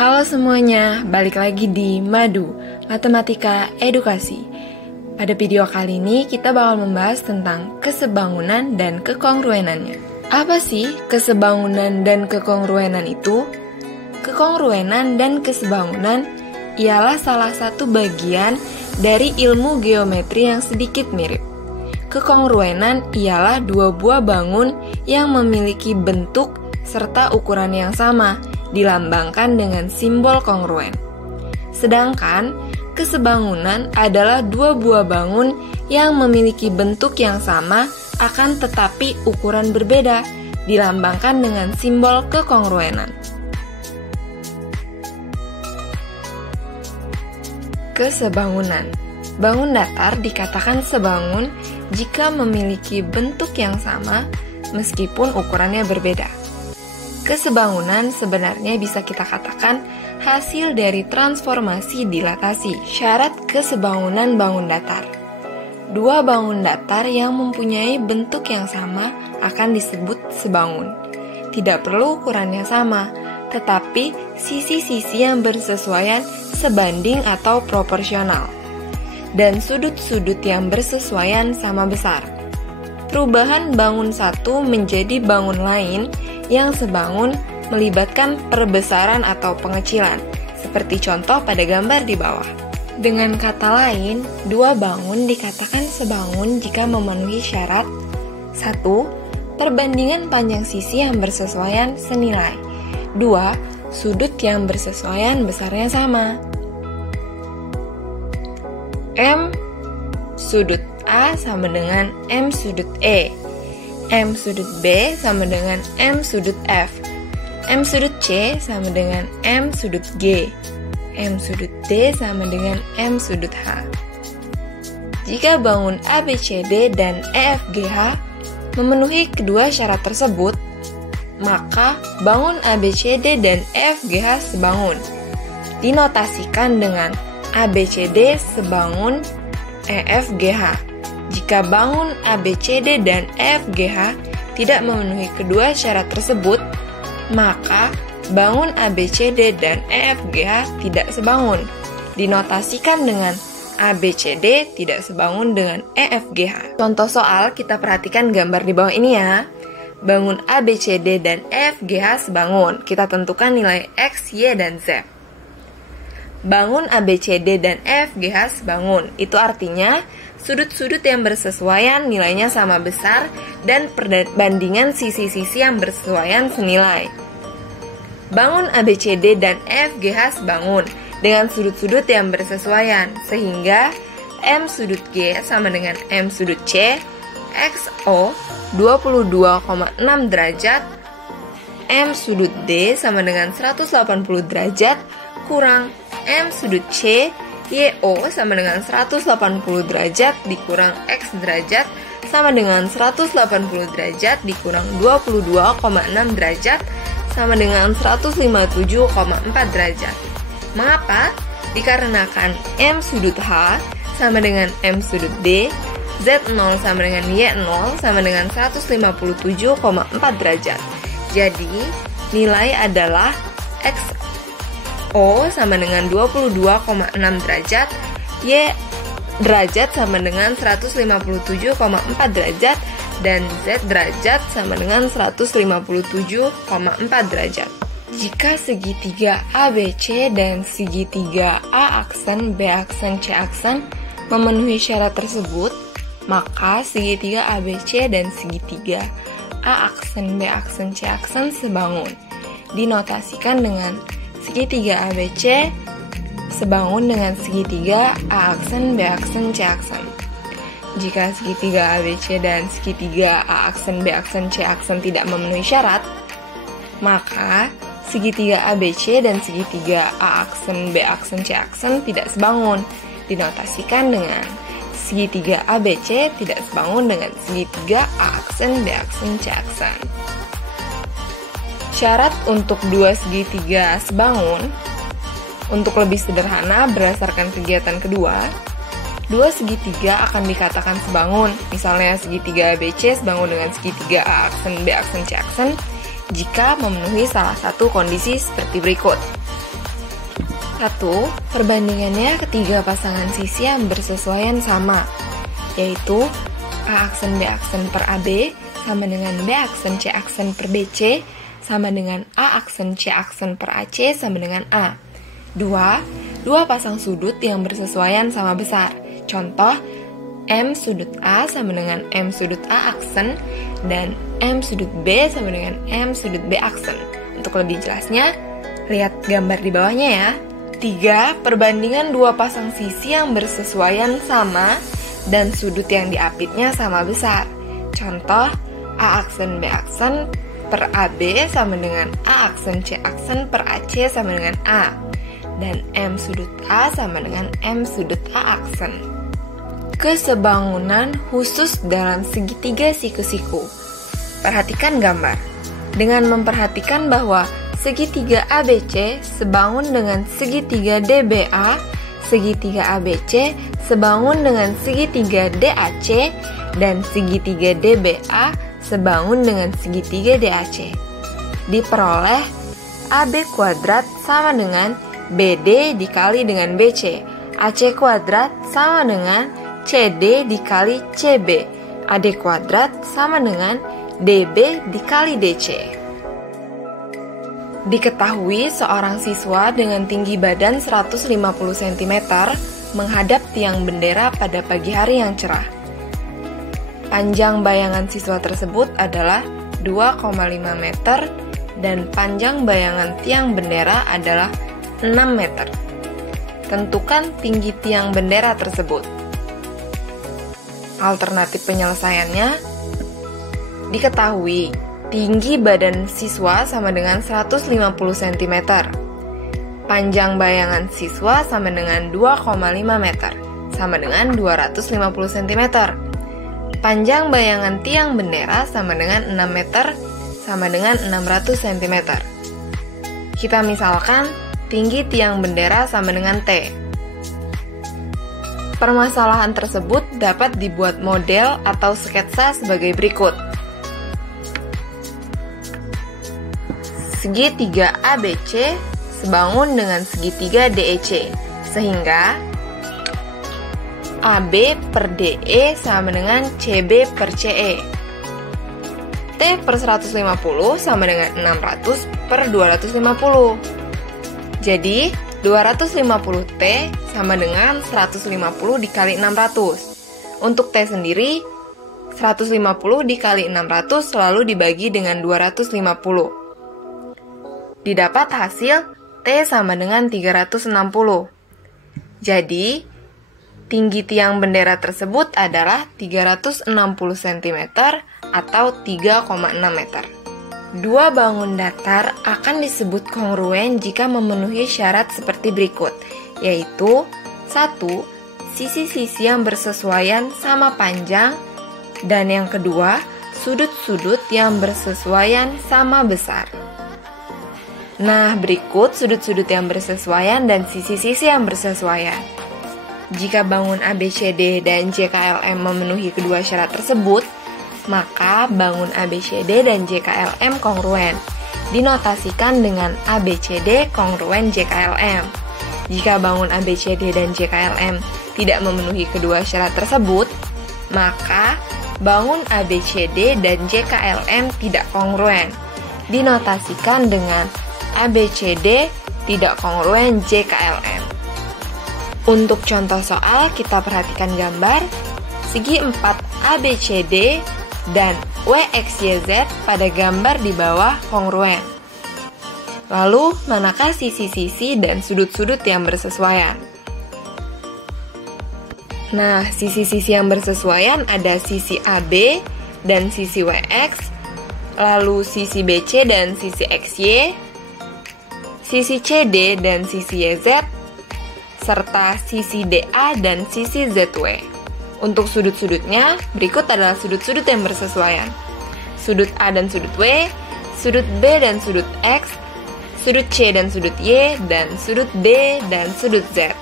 Halo semuanya, balik lagi di Madu, Matematika Edukasi. Pada video kali ini kita bakal membahas tentang kesebangunan dan kekongruenannya. Apa sih kesebangunan dan kekongruenan itu? Kekongruenan dan kesebangunan ialah salah satu bagian dari ilmu geometri yang sedikit mirip. Kekongruenan ialah dua buah bangun yang memiliki bentuk serta ukuran yang sama, dilambangkan dengan simbol kongruen. Sedangkan kesebangunan adalah dua buah bangun yang memiliki bentuk yang sama akan tetapi ukuran berbeda, dilambangkan dengan simbol kekongruenan. Kesebangunan. Bangun datar dikatakan sebangun jika memiliki bentuk yang sama meskipun ukurannya berbeda. Kesebangunan sebenarnya bisa kita katakan hasil dari transformasi dilatasi. Syarat kesebangunan bangun datar. Dua bangun datar yang mempunyai bentuk yang sama akan disebut sebangun. Tidak perlu ukurannya sama, tetapi sisi-sisi yang bersesuaian sebanding atau proporsional. Dan sudut-sudut yang bersesuaian sama besar. Perubahan bangun satu menjadi bangun lain yang sebangun melibatkan perbesaran atau pengecilan, seperti contoh pada gambar di bawah. Dengan kata lain, dua bangun dikatakan sebangun jika memenuhi syarat 1. Perbandingan panjang sisi yang bersesuaian senilai. 2. Sudut yang bersesuaian besarnya sama. M sudut A sama dengan M sudut E. M sudut B sama dengan M sudut F. M sudut C sama dengan M sudut G. M sudut D sama dengan M sudut H. Jika bangun ABCD dan EFGH memenuhi kedua syarat tersebut, maka bangun ABCD dan EFGH sebangun. Dinotasikan dengan ABCD sebangun EFGH. Jika bangun ABCD dan EFGH tidak memenuhi kedua syarat tersebut, maka bangun ABCD dan EFGH tidak sebangun. Dinotasikan dengan ABCD tidak sebangun dengan EFGH. Contoh soal, kita perhatikan gambar di bawah ini ya. Bangun ABCD dan EFGH sebangun. Kita tentukan nilai X, Y, dan Z. Bangun ABCD dan EFGH sebangun. Itu artinya sudut-sudut yang bersesuaian nilainya sama besar dan perbandingan sisi-sisi yang bersesuaian senilai. Bangun ABCD dan EFGH sebangun dengan sudut-sudut yang bersesuaian sehingga M sudut G sama dengan M sudut C, XO 22,6 derajat, M sudut D sama dengan 180 derajat kurang M sudut C, YO sama dengan 180 derajat dikurang X derajat sama dengan 180 derajat dikurang 22,6 derajat sama dengan 157,4 derajat. Mengapa? Dikarenakan M sudut H sama dengan M sudut D, Z0 sama dengan Y0 sama dengan 157,4 derajat. Jadi, nilai adalah XO sama dengan 22,6 derajat, Y derajat sama dengan 157,4 derajat, dan Z derajat sama dengan 157,4 derajat. Jika segitiga ABC dan segitiga A aksen, B aksen, C aksen memenuhi syarat tersebut, maka segitiga ABC dan segitiga A aksen, B aksen, C aksen sebangun. Dinotasikan dengan segitiga ABC sebangun dengan segitiga A aksen, B aksen, C aksen. Jika segitiga ABC dan segitiga A aksen, B aksen, C aksen tidak memenuhi syarat, maka segitiga ABC dan segitiga A aksen, B aksen, C aksen tidak sebangun. Dinotasikan dengan segitiga ABC tidak sebangun dengan segitiga A aksen, B aksen, C aksen. Syarat untuk dua segitiga sebangun, untuk lebih sederhana berdasarkan kegiatan kedua, dua segitiga akan dikatakan sebangun. Misalnya segitiga ABC sebangun dengan segitiga A aksen, B aksen, C aksen jika memenuhi salah satu kondisi seperti berikut. 1. Perbandingannya ketiga pasangan sisi yang bersesuaian sama, yaitu A aksen B aksen per AB sama dengan B aksen C aksen per BC sama dengan A aksen C aksen per AC sama dengan A. 2. Dua pasang sudut yang bersesuaian sama besar. Contoh, M sudut A sama dengan M sudut A aksen dan M sudut B sama dengan M sudut B aksen. Untuk lebih jelasnya, lihat gambar di bawahnya ya. 3. Perbandingan dua pasang sisi yang bersesuaian sama dan sudut yang diapitnya sama besar. Contoh, A aksen B aksen per AB sama dengan A aksen C aksen per AC sama dengan A. Dan M sudut A sama dengan M sudut A aksen. Kesebangunan khusus dalam segitiga siku-siku. Perhatikan gambar. Dengan memperhatikan bahwa segitiga ABC sebangun dengan segitiga DBA, segitiga ABC sebangun dengan segitiga DAC, dan segitiga DBA sebangun dengan segitiga DAC. Diperoleh AB kuadrat sama dengan BD dikali dengan BC, AC kuadrat sama dengan CD dikali CB, AD kuadrat sama dengan DB dikali DC. Diketahui seorang siswa dengan tinggi badan 150 cm menghadap tiang bendera pada pagi hari yang cerah. Panjang bayangan siswa tersebut adalah 2,5 meter dan panjang bayangan tiang bendera adalah 6 meter. Tentukan tinggi tiang bendera tersebut. Alternatif penyelesaiannya, diketahui tinggi badan siswa sama dengan 150 cm. Panjang bayangan siswa sama dengan 2,5 meter, sama dengan 250 cm. Panjang bayangan tiang bendera sama dengan 6 meter, sama dengan 600 cm. Kita misalkan tinggi tiang bendera sama dengan T. Permasalahan tersebut dapat dibuat model atau sketsa sebagai berikut. Segitiga ABC sebangun dengan segitiga DEC, sehingga AB per DE sama dengan CB per CE. T per 150 sama dengan 600 per 250. Jadi, 250T sama dengan 150 dikali 600. Untuk T sendiri, 150 dikali 600 selalu dibagi dengan 250. Didapat hasil T sama dengan 360. Jadi, tinggi tiang bendera tersebut adalah 360 cm atau 3,6 meter. Dua bangun datar akan disebut kongruen jika memenuhi syarat seperti berikut, yaitu 1. Sisi-sisi yang bersesuaian sama panjang, dan yang kedua, sudut-sudut yang bersesuaian sama besar. Nah, berikut sudut-sudut yang bersesuaian dan sisi-sisi yang bersesuaian. Jika bangun ABCD dan JKLM memenuhi kedua syarat tersebut, maka bangun ABCD dan JKLM kongruen. Dinotasikan dengan ABCD kongruen JKLM. Jika bangun ABCD dan JKLM tidak memenuhi kedua syarat tersebut, maka bangun ABCD dan JKLM tidak kongruen. Dinotasikan dengan ABCD tidak kongruen JKLM. Untuk contoh soal, kita perhatikan gambar segi 4 ABCD dan WXYZ pada gambar di bawah kongruen. Lalu, manakah sisi-sisi dan sudut-sudut yang bersesuaian? Nah, sisi-sisi yang bersesuaian ada sisi AB dan sisi WX, lalu sisi BC dan sisi XY, sisi CD dan sisi YZ, serta sisi DA dan sisi ZW. Untuk sudut-sudutnya, berikut adalah sudut-sudut yang bersesuaian. Sudut A dan sudut W, sudut B dan sudut X, sudut C dan sudut Y, dan sudut D dan sudut Z.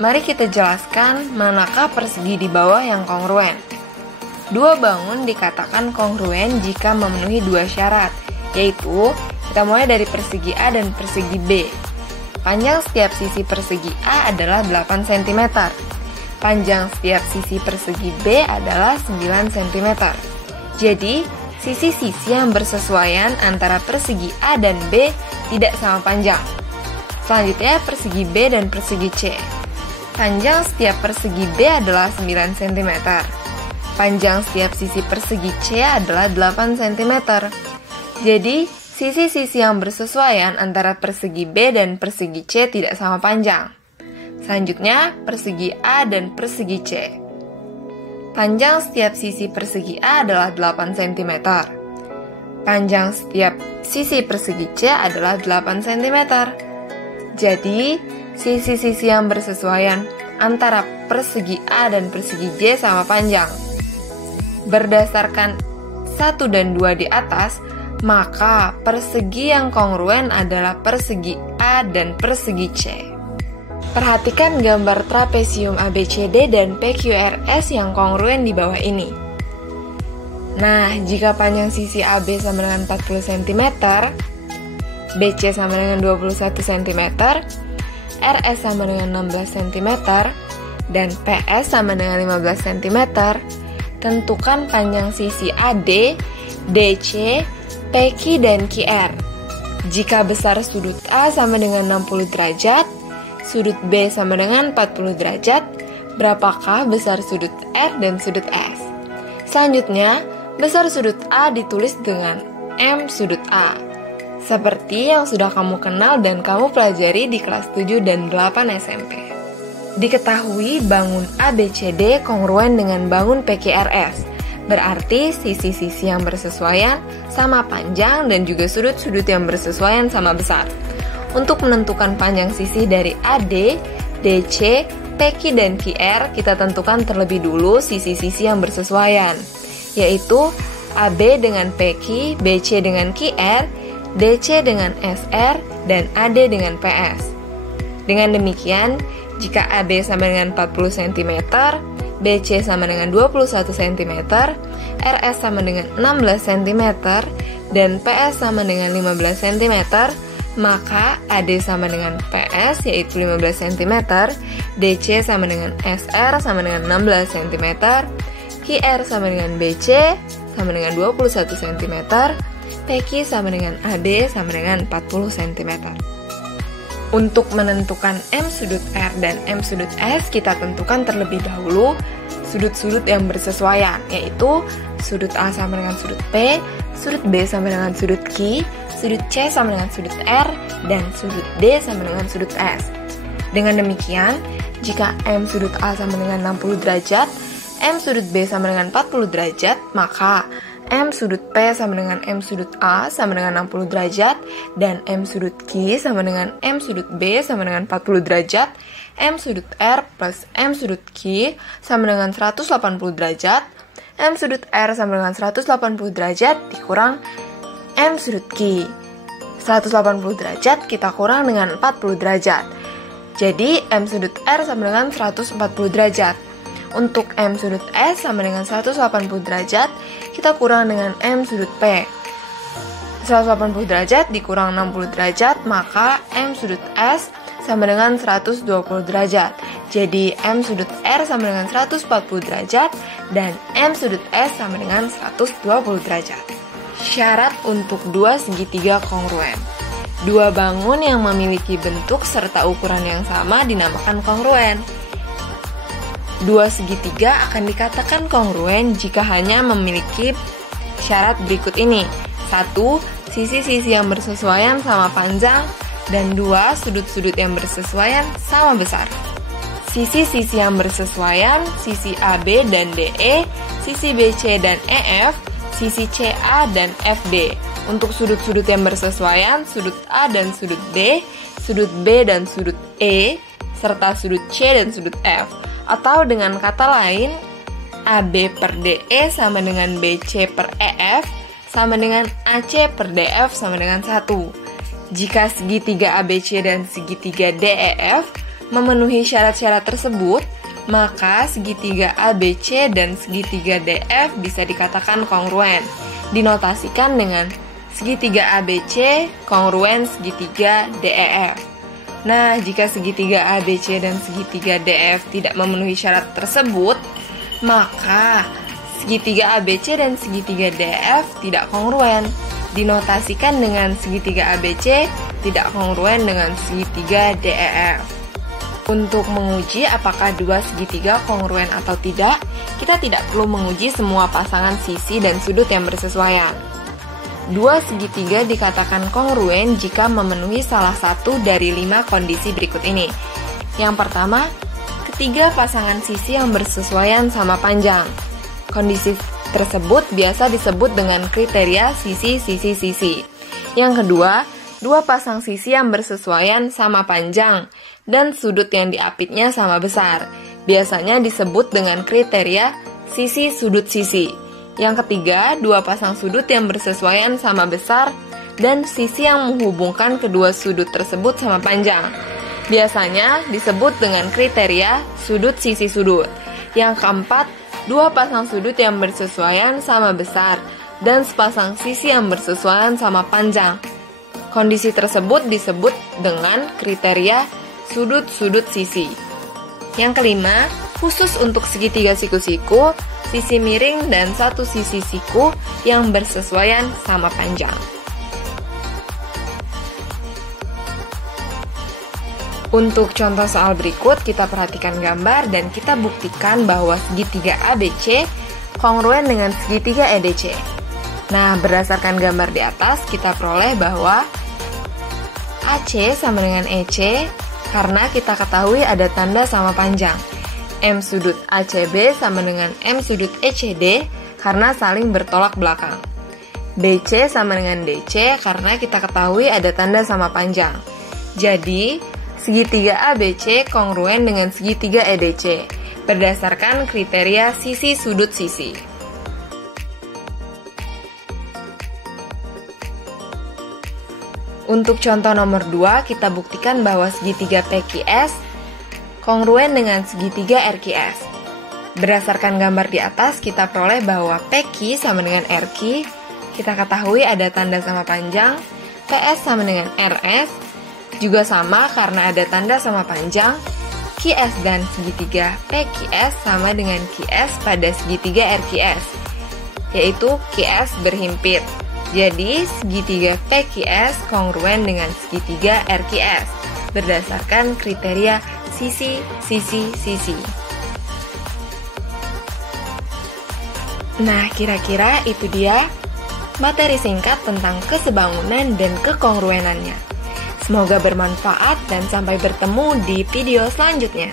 Mari kita jelaskan manakah persegi di bawah yang kongruen. Dua bangun dikatakan kongruen jika memenuhi dua syarat, yaitu kita mulai dari persegi A dan persegi B. Panjang setiap sisi persegi A adalah 8 cm. Panjang setiap sisi persegi B adalah 9 cm. Jadi, sisi-sisi yang bersesuaian antara persegi A dan B tidak sama panjang. Selanjutnya, persegi B dan persegi C. Panjang setiap persegi B adalah 9 cm. Panjang setiap sisi persegi C adalah 8 cm. Jadi, sisi-sisi yang bersesuaian antara persegi B dan persegi C tidak sama panjang. Selanjutnya, persegi A dan persegi C. Panjang setiap sisi persegi A adalah 8 cm. Panjang setiap sisi persegi C adalah 8 cm. Jadi, sisi-sisi yang bersesuaian antara persegi A dan persegi J sama panjang. Berdasarkan 1 dan 2 di atas, maka persegi yang kongruen adalah persegi A dan persegi C. Perhatikan gambar trapesium ABCD dan PQRS yang kongruen di bawah ini. Nah, jika panjang sisi AB sama dengan 40 cm, BC sama dengan 21 cm, RS sama dengan 16 cm, dan PS sama dengan 15 cm, tentukan panjang sisi AD, DC, PQ, dan QR. Jika besar sudut A sama dengan 60 derajat, sudut B sama dengan 40 derajat, berapakah besar sudut R dan sudut S? Selanjutnya, besar sudut A ditulis dengan M sudut A, seperti yang sudah kamu kenal dan kamu pelajari di kelas 7 dan 8 SMP. Diketahui bangun ABCD kongruen dengan bangun PQRS, berarti sisi-sisi yang bersesuaian sama panjang dan juga sudut-sudut yang bersesuaian sama besar. Untuk menentukan panjang sisi dari AD, DC, PQ, dan QR, kita tentukan terlebih dulu sisi-sisi yang bersesuaian, yaitu AB dengan PQ, BC dengan QR, DC dengan SR, dan AD dengan PS. Dengan demikian, jika AB sama dengan 40 cm, BC sama dengan 21 cm, RS sama dengan 16 cm, dan PS sama dengan 15 cm, maka AD sama dengan PS yaitu 15 cm, DC sama dengan SR sama dengan 16 cm, QR sama dengan BC sama dengan 21 cm, PQ sama dengan AD sama dengan 40 cm. Untuk menentukan M sudut R dan M sudut S, kita tentukan terlebih dahulu sudut-sudut yang bersesuaian, yaitu sudut A sama dengan sudut P, sudut B sama dengan sudut Q, sudut C sama dengan sudut R, dan sudut D sama dengan sudut S. Dengan demikian, jika M sudut A sama dengan 60 derajat, M sudut B sama dengan 40 derajat, maka M sudut P sama dengan M sudut A sama dengan 60 derajat, dan M sudut Q sama dengan M sudut B sama dengan 40 derajat, M sudut R plus M sudut Q sama dengan 180 derajat, M sudut R sama dengan 180 derajat dikurang M sudut Q. 180 derajat kita kurang dengan 40 derajat. Jadi M sudut R sama dengan 140 derajat. Untuk M sudut S sama dengan 180 derajat, kita kurang dengan M sudut P. 180 derajat dikurang 60 derajat, maka M sudut S sama dengan 120 derajat. Jadi M sudut R sama dengan 140 derajat, dan M sudut S sama dengan 120 derajat. Syarat untuk dua segitiga kongruen. Dua bangun yang memiliki bentuk serta ukuran yang sama dinamakan kongruen. Dua segitiga akan dikatakan kongruen jika hanya memiliki syarat berikut ini. 1. Sisi-sisi yang bersesuaian sama panjang, dan 2. Sudut-sudut yang bersesuaian sama besar. Sisi-sisi yang bersesuaian, sisi AB dan DE, sisi BC dan EF, sisi CA dan FD. Untuk sudut-sudut yang bersesuaian, sudut A dan sudut D, sudut B dan sudut E, serta sudut C dan sudut F. Atau dengan kata lain, AB per DE sama dengan BC per EF sama dengan AC per DF sama dengan 1. Jika segitiga ABC dan segitiga DEF memenuhi syarat-syarat tersebut, maka segitiga ABC dan segitiga DF bisa dikatakan kongruen. Dinotasikan dengan segitiga ABC kongruen segitiga DEF. Nah, jika segitiga ABC dan segitiga DF tidak memenuhi syarat tersebut, maka segitiga ABC dan segitiga DF tidak kongruen. Dinotasikan dengan segitiga ABC tidak kongruen dengan segitiga DEF. Untuk menguji apakah dua segitiga kongruen atau tidak, kita tidak perlu menguji semua pasangan sisi dan sudut yang bersesuaian. Dua segitiga dikatakan kongruen jika memenuhi salah satu dari 5 kondisi berikut ini. Yang pertama, ketiga pasangan sisi yang bersesuaian sama panjang. Kondisi tersebut biasa disebut dengan kriteria sisi-sisi-sisi. Yang kedua, dua pasang sisi yang bersesuaian sama panjang dan sudut yang diapitnya sama besar. Biasanya disebut dengan kriteria sisi sudut sisi. Yang ketiga, dua pasang sudut yang bersesuaian sama besar dan sisi yang menghubungkan kedua sudut tersebut sama panjang. Biasanya disebut dengan kriteria sudut sisi sudut. Yang keempat, dua pasang sudut yang bersesuaian sama besar dan sepasang sisi yang bersesuaian sama panjang. Kondisi tersebut disebut dengan kriteria sudut-sudut sisi. Yang kelima, khusus untuk segitiga siku-siku, sisi miring dan satu sisi siku yang bersesuaian sama panjang. Untuk contoh soal berikut, kita perhatikan gambar dan kita buktikan bahwa segitiga ABC kongruen dengan segitiga EDC. Nah, berdasarkan gambar di atas, kita peroleh bahwa AC sama dengan EC karena kita ketahui ada tanda sama panjang. M sudut ACB sama dengan M sudut ECD karena saling bertolak belakang. BC sama dengan DC karena kita ketahui ada tanda sama panjang. Jadi, segitiga ABC kongruen dengan segitiga EDC berdasarkan kriteria sisi sudut sisi. Untuk contoh nomor 2, kita buktikan bahwa segitiga PQS kongruen dengan segitiga RQS. Berdasarkan gambar di atas, kita peroleh bahwa PQ sama dengan RQ, kita ketahui ada tanda sama panjang, PS sama dengan RS, juga sama karena ada tanda sama panjang, QS dan segitiga PQS sama dengan QS pada segitiga RQS, yaitu QS berhimpit. Jadi, segitiga PQS kongruen dengan segitiga RQS berdasarkan kriteria sisi, sisi, sisi. Nah, kira-kira itu dia materi singkat tentang kesebangunan dan kekongruenannya. Semoga bermanfaat dan sampai bertemu di video selanjutnya.